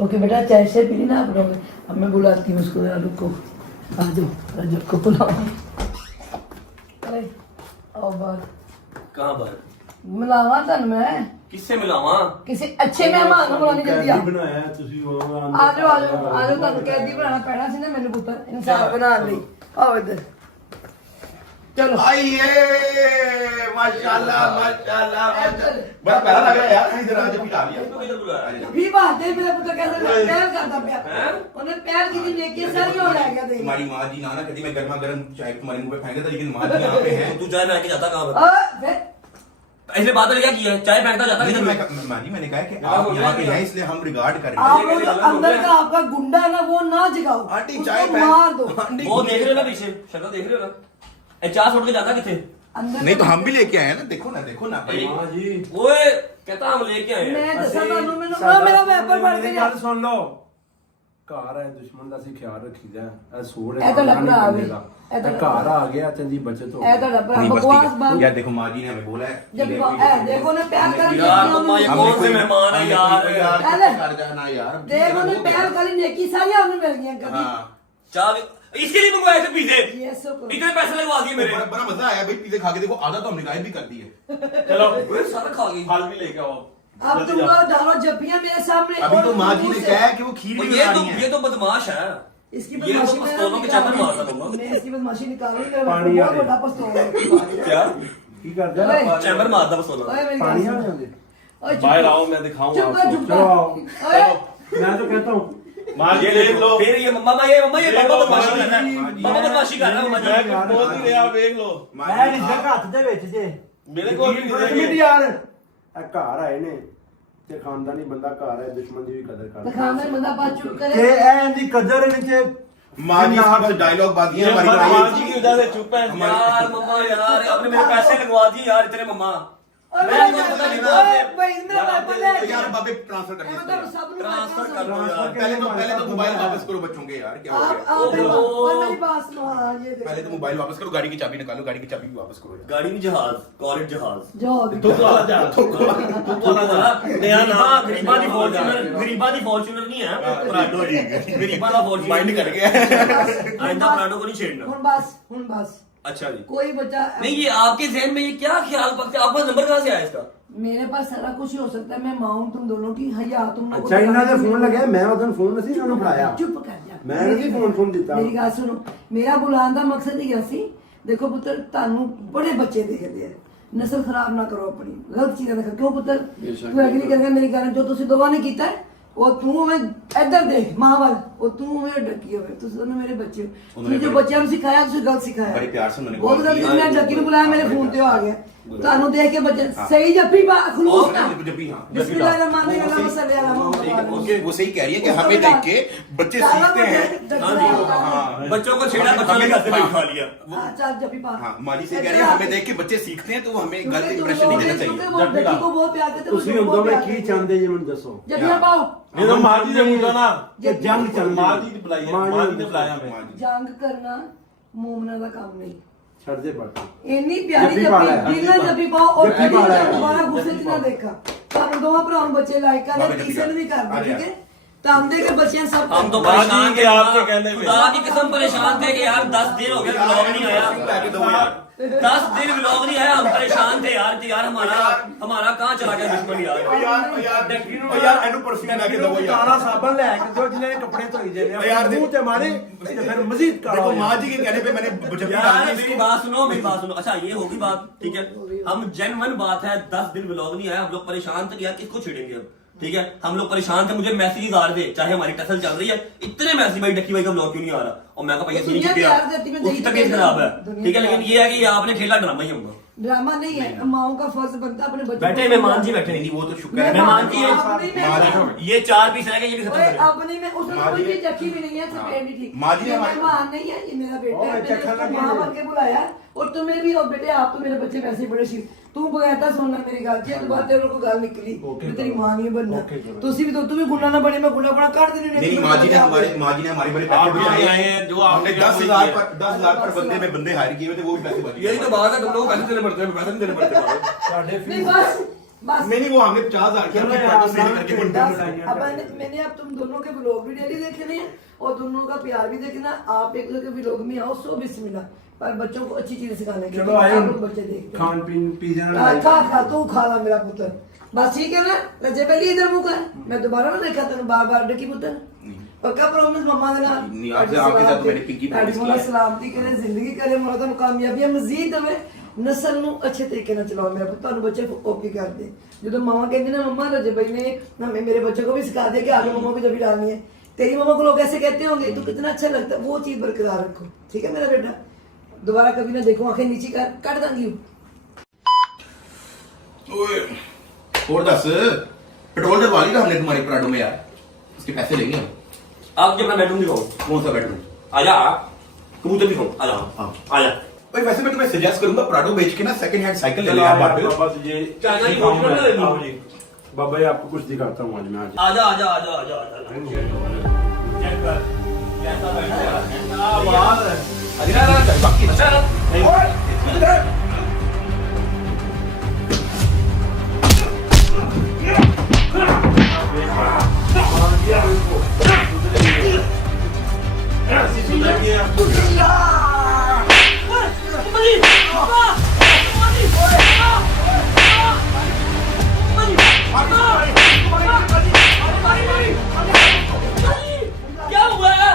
ओके बेटा, चाय से पी ना आप लोग। अब मैं बुलाती हूँ उसको, जरा रुको, आ जाओ रजब को बुलाओ। अरे आओ बाहर, कहाँ पर मिलावा तन मैं किससे मिलावा? किसी अच्छे मेहमान को बुलाने जल्दी आ ਬਣਾਇਆ ਤੁਸੀਂ ਉਹ आ जाओ आ जाओ आ जाओ, ਤੁਹਾਨੂੰ कैदी बनाना पैना सी ना मैंने पुत्र इंसान बनाने ਲਈ। आओ इधर चलो। आइए, माशाल्लाह माशाल्लाह माशाल्लाह। बड़ा प्यारा लग रहा है यार, इधर आज भी ला लिया। इधर बुलाया। भी बात है, मेरा पुत्र कैसा प्यार करता प्यार, उन्हें प्यार की नेकी सारी हो ले गया। तुम्हारी माँ जी ना कहती मैं गर्मा गर्म चाय तुम्हारे मुंह पे फेंक देता, लेकिन माँ जी यहाँ पे है। तू चाय फेंक के जाता कहाँ पर? ऐसे बात क्या किया है? चाय फेंकता जाता नहीं, किधर? माँ जी मैंने कहा कि आप यहाँ पे हैं इसलिए हम रिगार्ड कर रहे आप हैं। लोग जो अंदर का आपका गुंडा है ना, वो ना जगाओ, आंटी उसको चाय मार दो। आंटी वो देख रहे हो ना पीछे, शक्ल देख रहे हो ना? ए, चाय छोड़ के जाता किथे? अंदर नहीं तो हम भी लेके आए हैं ना, देखो ना भाई। ਹਾਂ ਜੀ ओए कहता हम लेके आए हैं। मैं दसा ਤੁਹਾਨੂੰ ਮੈਨੂੰ ਮੇਰਾ ਵੈਪਰ ਫੜ ਕੇ ਜਾ। ਗੱਲ ਸੁਣ ਲਓ, ਘਰ ਹੈ ਦੁਸ਼ਮਣ ਦਾ ਅਸੀਂ ਖਿਆਲ ਰੱਖੀਦਾ ਇਹ ਸੋੜ ਇਹ ਤਾਂ ਲੱਭਣਾ ਆਵੇ। ਇਹ ਘਰ ਆ ਗਿਆ ਚੰਗੀ ਬਚਤ ਹੋ ਇਹ ਤੁਹਾਡਾ ਭਰਾ नहीं, बस ठीक बकवास है। बंद। यार देखो माँ जी ने हमें बोला है जब देखो ना प्यार कर यार मम्मा ये कौन से मेहमान है यार? अरे। कर जाना यार। देखो ना प्यार करी नेकी सारी हमने मिल गई कभी। हाँ। चाय इसके लिए मंगवाए थे पिज्जे, ये सो करो। इतने पैसे लगवा दिए मेरे। बड़ा बड़ा मजा आया भाई, पिज्जे खा के देखो, आधा तो हमने गायब भी कर दिए। चलो ओए सारा खा गई। फल भी लेके आओ। अब तुम लोग डालो जप्पियां मेरे सामने। अभी और तो माँ जी मुंह ने से- कहा है कि वो खीर भी बना रही ये है। तो बदमाश है। इसकी ये तो बदमाशी मैं पिस्तौलों के निकालूंगी। चक्कर मारता रहूंगा। मैं इसकी बदमाशी निकालूंगी, मेरा पानी आ बहुत गया। बड़ा पिस्तौल है। क्या ਕੀ ਕਰਦਾ ओए, चैम्बर मारता बस सोना। ओए मेरी ਪਾਣੀ बात ਆ सुन। ਜਾਂਦੇ ओए, चुप बाहर कर। आओ, मैं दिखाऊंगा चुप कर, आपको। चुप चलो आओ। कर। ओए, मैं तो कहता हूँ माँ जी ये देख लो, फिर ये मम्मा ये देख पापा लो, बदमाशी माँ कर रहा है। जी। पापा बदमाशी कर रहा है मम्मा जी। मैं बोल नहीं रहा, देख लो। माँ ਮੈਂ जी, ਨਹੀਂ ਹੱਥ ਦੇ ਵਿੱਚ ਜੇ मेरे को भी ਇੱਕ नहीं ਮਿੰਟ देंगे। ਯਾਰ ਇਹ ਘਰ ਆਏ ਨੇ ਤੇ ਖਾਨਦਾਨੀ ਬੰਦਾ ਘਰ ਹੈ ਦੁਸ਼ਮਣ ਦੀ ਵੀ ਕਦਰ ਕਰਦਾ दिखाना बंदा बात चुप ਤੇ करे। ਇਹ ਇਹਦੀ कदर नीचे माँ जी इसके पास डायलॉग बात ये है हमारी माँ बनाई। जी की वजह से चुप है। यार मम्मा यार आपने मेरे पैसे लगवा दिए यार तेरे मम्मा। ओए, मैं नहीं पता नहीं था। ओए, भाई, मेरा बाप ले तो गया। यार बाबे ट्रांसफर कर मतलब दीजिए। सब लोग ट्रांसफर कर दो ट्रांसफर यार। पहले तो मोबाइल वापस करो बच्चों के यार, क्या हो आप गया? आप और मेरी बात सुनो। हाँ, ये देखो। पहले तो मोबाइल वापस करो, गाड़ी की चाबी निकालो, गाड़ी की चाबी भी वापस करो। गाड़ी में जहाज, कॉलेज जहाज। जो तू वाला जा, तू वाला नया नाम। गरीबा दी फॉर्च्यूनर नहीं है पराडो जी। गरीबा दा फॉर्च्यूनर माइंड कर गया। आइंदा पराडो को नहीं छेड़ना। हुन बस अच्छा जी। कोई बच्चा नहीं ये आपके जहन में ये क्या ख्याल पकते? आपका नंबर कहाँ से आया इसका? मेरे पास सारा कुछ ही हो सकता है। मैं माँ हूं तुम दोनों की। हया तुम लोग ਅੱਛਾ ਇਹਨਾਂ ਦੇ ਫੋਨ ਲੱਗਿਆ ਮੈਂ ਉਹਦੋਂ ਫੋਨ ਨਹੀਂ ਇਹਨਾਂ ਨੂੰ ਫੜਾਇਆ चुप कर जा। ਮੈਂ ਨਹੀਂ ਫੋਨ ਦਿੱਤਾ ਮੇਰੀ ਗੱਲ ਸੁਣੋ, ਮੇਰਾ ਬੁਲਾਉਣ ਦਾ ਮਕਸਦ ਹੀ ਸੀ, ਦੇਖੋ ਪੁੱਤਰ ਤੁਹਾਨੂੰ ਬੜੇ ਬੱਚੇ ਦੇਖਦੇ ਆ, ਨਸਲ ਖਰਾਬ ਨਾ ਕਰੋ ਆਪਣੀ, ਗਲਤ ਚੀਜ਼ਾਂ ਦੇਖੋ। ਕਿਉਂ ਪੁੱਤਰ ਤੂੰ ਐਗਰੀ ਕਰੇਗਾ ਮੇਰੀ ਗੱਲ? ਜੋ ਤੁਸੀਂ ਦੋਵਾਂ ਨੇ ਕੀਤਾ ਹੈ, ਉਹ ਤੂੰ ਉਵੇਂ ਇੱਧਰ ਦੇਖ ਮਾਂ ਵੱਲ, ਉਹ ਤੂੰ ਉਵੇਂ ਡੱਕੀ ਹੋਵੇ। ਤੁਸੀਂ ਦੋਨੋਂ ਮੇਰੇ ਬੱਚੇ ਹੋ। ਤੁਸੀਂ ਜੋ ਬੱਚਿਆਂ ਨੂੰ ਸਿਖਾਇਆ ਤੁਸੀਂ ਗਲਤ ਸਿਖਾਇਆ। बड़े प्यार से उन्होंने ਬਹੁਤ कॉल ਗਲਤ। किया। ਮੈਂ ਡੱਕੀ ਨੂੰ ਬੁਲਾਇਆ, ਮੇਰੇ ਫੋਨ ਤੇ ਉਹ ਆ ਗਿਆ। ਤੁਹਾਨੂੰ ਦੇਖ ਕੇ ਬੱਚੇ ਸਹੀ ਜੱਫੀ ਪਾ ਖਲੂਸ ਨਾ। जब भी हाँ बिस्मिल्लाहिर्रहमानिर्रहीम सल्लल्लाहु अलैहि वसल्लम। ओके, वो सही कह रही है कि हमें देख के बच्चे सीखते हैं। हाँ, बच्चों को छेड़ा, बच्चों ने घर से बैठा लिया। चल जब भी पा। हाँ, माली से कह रही है हमें देख के बच्चे सीखते हैं, तो हमें गलत इंप्रेशन नहीं देना चाहिए। वो लड़की को बहुत प्यार करते हैं, ਤੁਸੀਂ मुझे ਹੁਣ बहुत ਦੋਵੇਂ प्यार ਕੀ करते हैं। ਚਾਹੁੰਦੇ ਜੀ ਮੈਨੂੰ ਦੱਸੋ जब पाओ ये तो माँ जी ने पूछा ना, ਕਿ ਜੰਗ ਚੱਲ माँ जी ने बुलाई है, माँ जी ने बुलाया हमें। जंग करना मोमना का काम नहीं। ਛੱਡ ਦੇ ਬਾਤ ਇੰਨੀ ਪਿਆਰੀ ਜੱਫੀ ਪਾ ਲੈ, ਜੱਫੀ ਦਿਲ ਨਾਲ ਜੱਫੀ ਪਾਓ ਔਰ ਜੱਫੀ ਕਦੀ ਪਾ ਲੈ। ਦੁਬਾਰਾ ਗੁੱਸੇ ਚ ਨਾ ਦੇਖਾ। ਤੁਹਾਨੂੰ ਦੋਵਾਂ ਭਰਾਵਾਂ ਨੂੰ ਬੱਚੇ ਲਾਇਕ ਬਾਬਾ ਕਰਦੇ, ਜੱਫੀ ਕਿਸੇ ਨੂੰ ਵੀ ਕਰ। ਕਰਦੇ, ठीक है? काम दे के बच्चे सब हम तो माँ परेशान जी थे के आपके कहने पे। खुदा की कसम परेशान थे कि यार 10 दिन हो गए ब्लॉग नहीं आया। पैके दो यार। 10 दिन व्लॉग नहीं आया, हम परेशान थे यार कि यार हमारा कहाँ चला गया दुश्मन यार। यार ਇਹਨੂੰ ਪਰਫਿਊਮ ਲਾ ਕੇ ਦਿਓ ਯਾਰ ਕਾਲਾ ਸਾਬਣ ਲੈ ਕੇ ਦਿਓ ਜਿਹਨੇ ਕੱਪੜੇ ਧੋਈ ਜਾਂਦੇ ਆ ਯਾਰ ਮੂੰਹ ਤੇ ਮਾਰੇ ਤੇ ਫਿਰ ਮਜ਼ੀਦ ਕਾਲਾ देखो ਹੋ माँ ਜਾਂਦਾ। जी के कहने पे मैंने जब यार मेरी बात सुनो, मेरी बात सुनो। अच्छा ये होगी बात, ठीक है, हम जेन्युइन बात है, 10 दिन व्लॉग नहीं आया, हम लोग परेशान थे कि यार किसको छेड़ेंगे अब, ठीक है, हम लोग परेशान थे, मुझे मैसेज आ रहे थे, चाहे हमारी टसल चल रही है, इतने मैसेज भाई डक्की भाई का व्लॉग क्यों नहीं आ रहा, और मैं कहा भैया सुनिए दुनिया क्या प्यार करती है, उसकी तबीयत खराब है, ठीक है, लेकिन ये है कि आपने खेला ड्रामा ही होगा। ड्रामा नहीं है, माओ का फर्ज बनता है अपने बच्चों बैठे को- मेहमान जी बैठे नहीं वो तो शुक्र मैं है मेहमान जी अपनी में- ये 4 पीस रह गए, ये भी खत्म ओए, करें। अपनी में उसने माँ कोई जी- चीज रखी भी नहीं है, सिर्फ एंडी ठीक। माँ जी ने ये हमारे- मेहमान नहीं है, ये मेरा बेटा है, ओए, मैंने चखा उसको लगी माँ है। बन के बुलाया, और तुम्हें भी, और बेटे आप तो मेरे बच्चे वैसे ही बड़े शील, तू बगैरता सुनना मेरी गल जी, बात तेरे को गल निकली ओके, भी तेरी मां नहीं बनना, ओके, ओके। तुसी भी तो तू भी गुंडा ना बने, मैं गुंडा काट देने नहीं माँ जी ने हमारे बड़े आप भी पैसे आए हैं, जो आपने हमने 10,000 पर बंदे में बंदे हायर किए हुए थे, वो भी पैसे बच गए। यही तो बात है, तुम लोग पैसे देने पड़ते हैं, पैसे नहीं देने पड़ते। ਸਾਡੇ नहीं बस बस नहीं वो हमने 50,000 किया, हमने पैसे सेल करके बंदे बस, को- अब मैंने अब तुम दोनों के व्लॉग भी डेली देखने हैं और दोनों का प्यार भी देखना, आप एक दूसरे के व्लॉग में आओ, सो बिस्मिल्लाह, पर बच्चों को अच्छी चीजें सिखाने के चलो लिए आए आप लोग बच्चे देखते हैं। ਖਾਣ ਪੀਣ ਪੀਜ਼ਾ हाँ, ਨਾਲ खा खा तू खा ला मेरा पुत्र, बस ठीक है ना, रजे पहले इधर मुंह कर, मैं दोबारा ना देखा तेन बार बार डकी पुत्र, पक्का प्रॉमिस मम्मा दे नाल नहीं, आपके साथ मैंने पिंकी promise मोला किया है। सलामती करे, जिंदगी करे, मोला तुम कामयाबी मजीद दवे, नस्ल ਨੂੰ अच्छे तरीके ਨਾਲ ਚਲਾਓ ਮੇਰਾ ਪੁੱਤ, ਤੁਹਾਨੂੰ ਬੱਚੇ ਓਕੇ ਕਰਦੇ ਜਦੋਂ ਮਾਮਾ ਕਹਿੰਦੀ ਨਾ मम्मा रजे भाई ने हमें मेरे बच्चों को भी सिखा दिया कि आगे मम्मा को जब भी डालनी है, तेरी मम्मा को लोग ऐसे कहते होंगे, तो कितना अच्छा लगता है, वो चीज बरकरार रखो, ठीक है मेरा बेटा, दोबारा कभी ना देखो, आंखें नीचे कर काट दूंगी। ओए, और दस पेट्रोल डलवा लिया हमने तुम्हारे प्राडो में यार, इसके पैसे लेंगे हम। आप जो अपना बेडरूम दिखाओ, कौन सा बेडरूम? आजा, कबूतर दिखाओ, आजा हाँ। आजा। भाई वैसे मैं तुम्हें सजेस्ट करूंगा प्राडो बेच के ना सेकंड हैंड साइकिल ले ले यार बाबा। बाबा जी ये चाइना की बोतल ना ले लो जी। बाबा जी आपको कुछ दिखाता हूँ आज मैं आज आजा आजा आजा आजा आजा चेक कर कैसा बैठा है, क्या बात है, अच्छा ना? क्या हुआ है?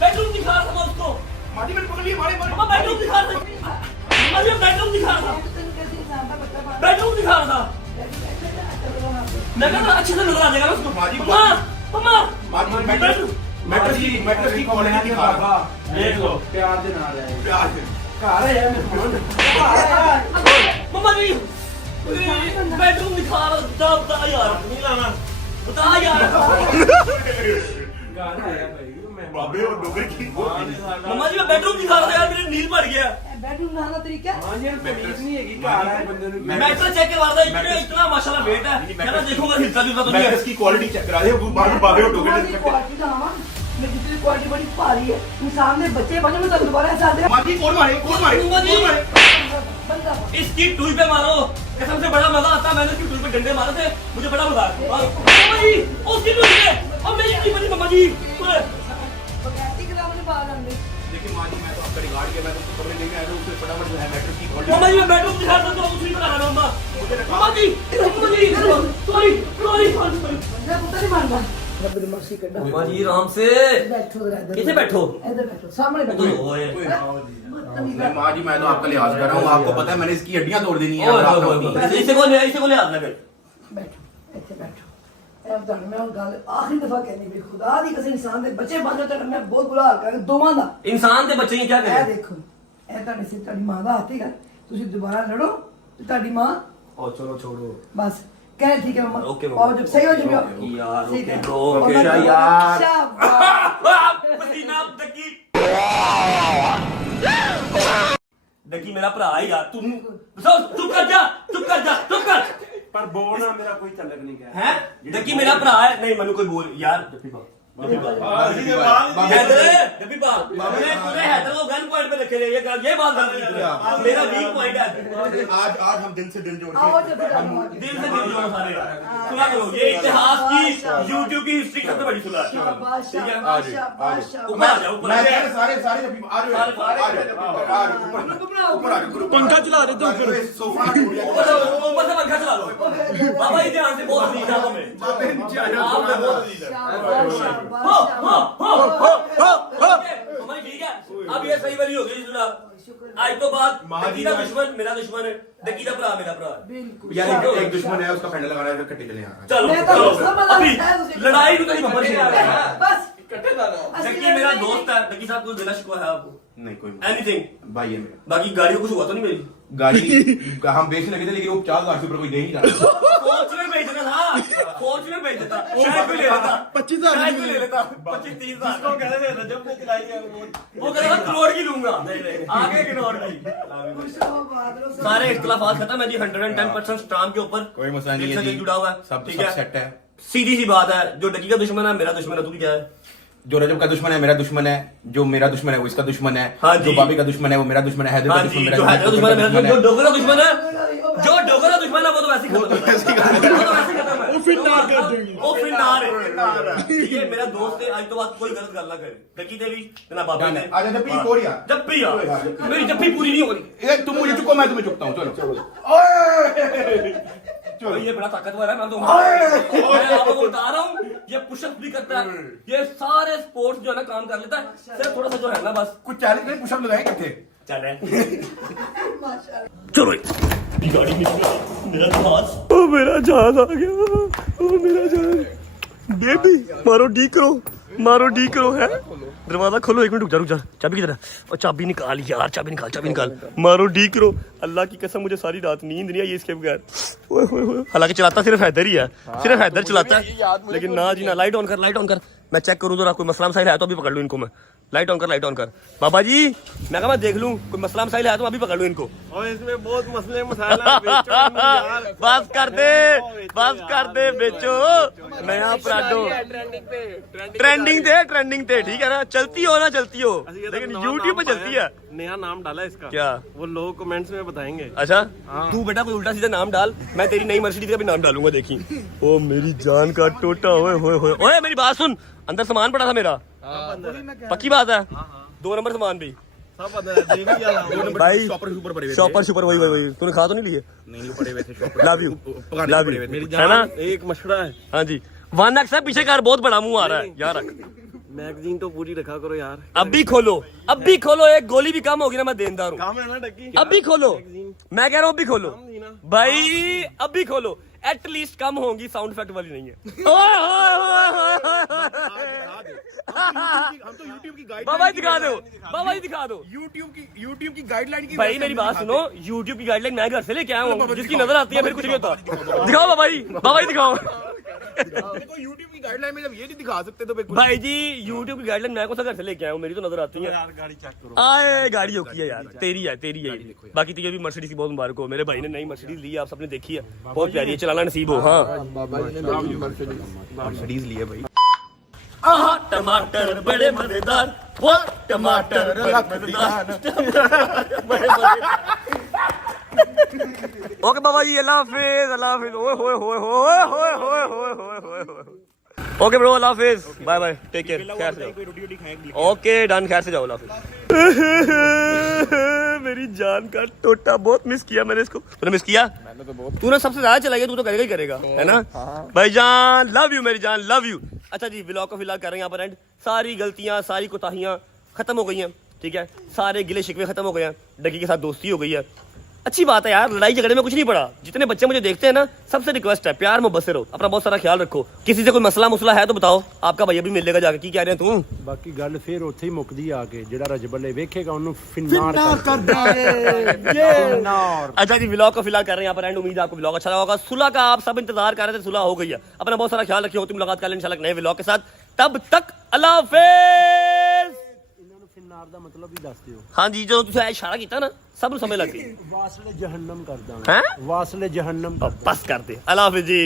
बेडरूम दिखा रहा था मैं उसको, माटी में पकड़ लिए मारे मारे। मम्मा बेडरूम दिखा रहा था, मम्मा जी बेडरूम दिखा रहा था, बेडरूम दिखा रहा था, मैं कहा था अच्छे से नजर आ जाएगा ना उसको। मम्मा मम्मा मैट्रेस की क्वालिटी दिखा रहा था। देख लो प्यार ਦੇ ਨਾਲ ਆਏ प्यार से। ਘਰ ਆਇਆ ਮੈਂ मम्मा जी बेडरूम दिखा रहा था, बता यार, नहीं लाना, बता यार। ਘਰ ਆਇਆ ਭਾਈ ਮੈਂ बाबे और डोगर की मम्मा जी मैं बेडरूम दिखा रहा था यार, मेरी नींद पड़ गया, बेडरूम नहाना तरीका ਹਾਂ ਜੀ ਤਮੀਜ਼ ਨਹੀਂ ਹੈਗੀ ਘਰ ਆਏ ਬੰਦੇ ਨੂੰ मैं इतना चेक करवा रहा, इतना माशाल्लाह वेट है, मैं ना देखूंगा हिलता जुलता तो नहीं मैट्रेस है। की क्वालिटी चेक करा दे, बाबे और डोगर ने। क्वालिटी का हवा मेरी जितनी क्वालिटी बड़ी भारी है, इंसान ने बच्चे बने में तो दोबारा ऐसा दे माटी कौन मारे कौन मारे मम्मा जी कौन मारे? बंदा इसकी टूल पे मारो, कसम से बड़ा मजा आता, मैंने उसकी टूल पे डंडे मारे थे, मुझे बड़ा मजा आया। मम्मा जी उसकी टूल पे, और मेरी टूल पे मम्मा जी। बगैती के दामन बाल अंदर देखिए माँ जी मैं तो आपका रिगार्ड किया, मैं तो उसको कमरे लेके आया था, उससे फटाफट जो है मैट्रेस की क्वालिटी। मम्मा जी मैं बेडरूम दिखा रहा था तो उसी पर आ रहा मम्मा। मम्मा जी सॉरी सॉरी सॉरी। बंदा पुत्र नहीं मानता रब ने मर्सी कर मम्मा जी आराम से बैठो जरा इधर किथे बैठो? इधर बैठो सामने बैठो ओए मैं माँ जी मैं तो आपका लिहाज कर रहा हूँ, आपको पता है मैंने इसकी हड्डियां तोड़ देनी है। ओए अगर आप रहोगी। इसे को ले हाथ लगे। बैठो ਇੱਥੇ बैठो अब ਤੁਹਾਨੂੰ ਮੈਂ ਹੁਣ ਗੱਲ ਆਖਰੀ ਦਫਾ ਕਹਿੰਦੀ ਵੀ ਖੁਦਾ ਦੀ ਕਿਸੇ ਇਨਸਾਨ ਦੇ ਬੱਚੇ ਬਣ ਜਾਓ ਮੈਂ ਬਹੁਤ ਬੁਰਾ ਹਾਲ ਕਰਾਂਗਾ ਦੋਵਾਂ ਦਾ। इंसान के बच्चे ही क्या ਇਹ करें? ਦੇਖੋ ਇਹ ਤੁਹਾਡੇ ਸਿਰ ਤੁਹਾਡੀ ਮਾਂ ਦਾ ਹੱਥ ਹੀ ਗੱਲ, ਤੁਸੀਂ ਦੁਬਾਰਾ ਲੜੋ ਤੇ ਤੁਹਾਡੀ ਮਾਂ ओ चलो छोड़ो बस कह ठीक है मम्मा ओके मम्मा। और जब सही हो जाओ यार, ठीक है। ओके ब्रो, और ओके मैं- यार। शाबाश। पसीना डकी डकी मेरा भरा है यार, तुम चुप कर जा चुप कर जा चुप कर। ਪਰ ਬੋਲ ਨਾ ਮੇਰਾ ਕੋਈ ਤਲਕ ਨਹੀਂ ਗਿਆ हैं डकी मेरा भरा है, नहीं मैंने कोई बोल यार हैदर तूने हैदर को गन पॉइंट पे रखे ले, ये बात गलत है, मेरा वीक पॉइंट है। आज हम दिल से दिल जोड़ आओ जब तक आओ। दिल से दिल जोड़ो सारे, सुना करो, ये इतिहास की यूट्यूब की हिस्ट्री सबसे बड़ी सुना है। शाबाश ठीक है? शाबाश शाबाश ऊपर आ जाओ, ऊपर आ मैं जाओ। सारे सारे जब आ जाओ ऊपर आ जाओ पंखा चला रहे थे ऊपर। सोफा ना टूट ऊपर से पंखा चला लो बाबा, ये ध्यान से बहुत नीचे आप में, आप में बहुत नीचे। भाई ठीक है, अब ये सही वाली हो गई सुना। आज तो बात डकी का दुश्मन मेरा दुश्मन है, डकी का भरा मेरा भरा। यार एक दुश्मन है, उसका फैंडल लगा रहा है, कट्टे चले यहाँ। चलो मैं तो चलो, समझ अभी आता है उसे। लड़ाई को कहीं बफर नहीं आ रहा है। बस डकी मेरा दोस्त है, डकी साहब को गिला शिकवा है आपको? नहीं कोई एनीथिंग? भाई है मेरा बाकी गाड़ियों को कुछ हुआ तो नहीं मेरी? गाड़ी हम बेचने लगे थे, लेकिन वो 50 लाख से ऊपर कोई दे नहीं रहा। फॉर्च्यूनर बेच देता था, फॉर्च्यूनर बेच देता, शायद कोई ले लेता 25,000 शायद कोई ले लेता 25-30,000। वो कह रहा था करोड़ की लूंगा, आगे करोड़ की। सारे इख्तिलाफात खत्म है जी, 110% स्ट्रांग के ऊपर कोई मसला नहीं दिल है से जी, दिल जुड़ा हुआ है, सब ठीक सब है? सेट है। सीधी सी बात है, जो डकी का दुश्मन है मेरा दुश्मन है, तू क्या है? जो रजब का दुश्मन है मेरा दुश्मन है, जो मेरा दुश्मन है वो इसका दुश्मन है, हाँ जी। जो बाबी का दुश्मन है वो मेरा दुश्मन है, हैदर हाँ का जी, दुश्मन जो मेरा हैदर का दुश्मन है, जो डोगरा दुश्मन है, जो डोगरा दुश्मन है वो तो वैसे ही खत्म है, वो तो वैसे ही खत्म है। वो फिर नार कर देंगे। वो फिर नार है। ठीक है, मेरा दोस्त है, आज तो बात कोई गलत गल ना करे, डकी तेरी जना बाबी ने आज जब भी कोरिया जब भी यार मेरी जब भी पूरी नहीं हो रही। तुम मुझे चुको, मैं तुम्हें चुकता हूँ। चलो चलो, ये बड़ा ताकतवर है, मैं तो मैं आपको बता रहा हूँ, ये पुशअप भी करता है, ये सारे स्पोर्ट्स जो है ना काम कर लेता है, सिर्फ थोड़ा सा जो है ना बस कुछ 40 मिनट पुशअप लगाए कितने? चले। चलो गाड़ी निकला, मेरा जहाज, ओ मेरा जहाज आ गया, ओ मेरा जहाज। बेबी मारो डी करो है, दरवाजा खोलो, एक मिनट रुक जा, चाबी किधर है? और चाबी निकाल यार, चाबी निकाल, मारो डी करो। अल्लाह की कसम मुझे सारी रात नींद नहीं आई इसके बगैर। ओए होए होए, हालांकि चलाता सिर्फ हैदर ही है, सिर्फ हैदर चलाता है, लेकिन ना जी ना। लाइट ऑन कर, मैं चेक करूँ जरा, कोई मसला मसाइल है तो अभी पकड़ लूँ इनको मैं। लाइट ऑन कर बाबा जी, मैं कहा मैं देख लूँ कोई मसला मसाइल है तो अभी पकड़ लूँ इनको। और इसमें बहुत मसले मसाला बस कर दे बेचो नया प्राडो, ट्रेंडिंग पे ठीक है ना, चलती हो लेकिन यूट्यूब पे चलती है। नया नाम डाला इसका, क्या? वो लोग कमेंट्स में बताएंगे। अच्छा तू बेटा कोई उल्टा सीधा नाम डाल, मैं तेरी नई मर्सिडीज का भी नाम डालूंगा, देखी। ओ मेरी जान का टोटा, ओए मेरी बात सुन, अंदर सामान पड़ा था मेरा, पक्की बात है? 2 नंबर सामान भी सब पता है, भाई, शॉपर सुपर वही तूने खा तो नहीं लिए? नहीं पड़े हुए थे शॉपर। लव यू मेरी है ना? एक मशवरा है, हाँ जी, 1x है पीछे कार, बहुत बड़ा मुंह आ रहा है यार। मैगजीन तो पूरी रखा करो यार। अभी खोलो, एक गोली भी कम होगी ना, मैं देनदार हूँ। काम है ना डक्की, अभी खोलो, मैं कह रहा हूँ अभी खोलो भाई, अभी खोलो, एटलीस्ट कम होगी, साउंड इफेक्ट वाली नहीं है। हम तो यूट्यूब की गाइड बाबा जी दिखा दो यूट्यूब की गाइडलाइन की। भाई मेरी बात सुनो, यूट्यूब की गाइडलाइन मैं घर से लेके आया हूँ, जिसकी नजर आती है फिर कुछ नहीं होता। दिखाओ बाबा जी दिखाओ। देखो यूट्यूब की गाइडलाइन में जब ये नहीं दिखा सकते तो भाई जी यूट्यूब की गाइडलाइन मैं कौन सा घर से लेके आया हूँ, मेरी तो नजर आती है। गाड़ी चेक करो, आए गाड़ी होती है यार, तेरी है। बाकी तुझे भी मर्सिडीज की बहुत मुबारक हो, मेरे भाई ने नई मर्सिडीज ली है, आप सबने देखी है, बहुत प्यारी है, चलाना नसीब हो। हाँ मर्सिडीज लिए भाई। टमाटर बड़े मजेदार, वो टमाटर ओके बाबा जी, अल्लाह हाफिज। ओके ब्रो, अल्लाह हाफिज, बाय बाय, टेक केयर, खैर से जाओ। ओके डन, खैर से जाओ, अल्लाह हाफिज। मेरी जान का टोटा, बहुत मिस किया मैंने इसको। तूने मिस किया? मैंने तो बहुत। तूने सबसे ज्यादा चलाएगा, तू तो करेगा ही करेगा, है ना भाई जान? लव यू मेरी जान, लव यू। अच्छा जी, व्लॉग को फिलहाल कर रहे हैं यहाँ पर एंड। सारी गलतियां, सारी कोताहियां खत्म हो गई हैं, ठीक है, सारे गिले शिकवे खत्म हो गए हैं, डकी के साथ दोस्ती हो गई है। अच्छी बात है यार, लड़ाई झगड़े में कुछ नहीं पड़ा। जितने बच्चे मुझे देखते हैं ना, सबसे रिक्वेस्ट है, प्यार मोहब्बत से रहो, अपना बहुत सारा ख्याल रखो। किसी से कोई मसला है तो बताओ, आपका भैया भी मिलेगा जाके। की कह रहे हैं तू? बाकी गल फिर ਉੱਥੇ ਹੀ ਮੁੱਕਦੀ ਆ ਕੇ, ਜਿਹੜਾ ਰਜਬਲੇ ਵੇਖੇਗਾ ਉਹਨੂੰ ਫਿਨਾਰ ਕਰ अच्छा जी, व्लॉग को फिलहाल कर रहे हैं यहाँ पर एंड। उम्मीद है आपको व्लॉग अच्छा लगा होगा। सुलह का आप सब इंतजार कर रहे थे, सुलह हो गई है। अपना बहुत सारा ख्याल रखिए, होती मुलाकात कर लें इंशाल्लाह नए व्लॉग के साथ। तब तक अल्लाह हाफिज। ਫਿਨਾਰ ਦਾ ਮਤਲਬ ਵੀ ਦੱਸ ਦਿਓ। हाँ जी, जो तुझे इशारा किया ना, सब समझ लग गई। ਵਾਸਲੇ ਜਹੰਨਮ ਕਰ ਦਾਂਗੇ, हैं? ਵਾਸਲੇ ਜਹੰਨਮ। बस कर दे, अल्लाह हाफिज जी।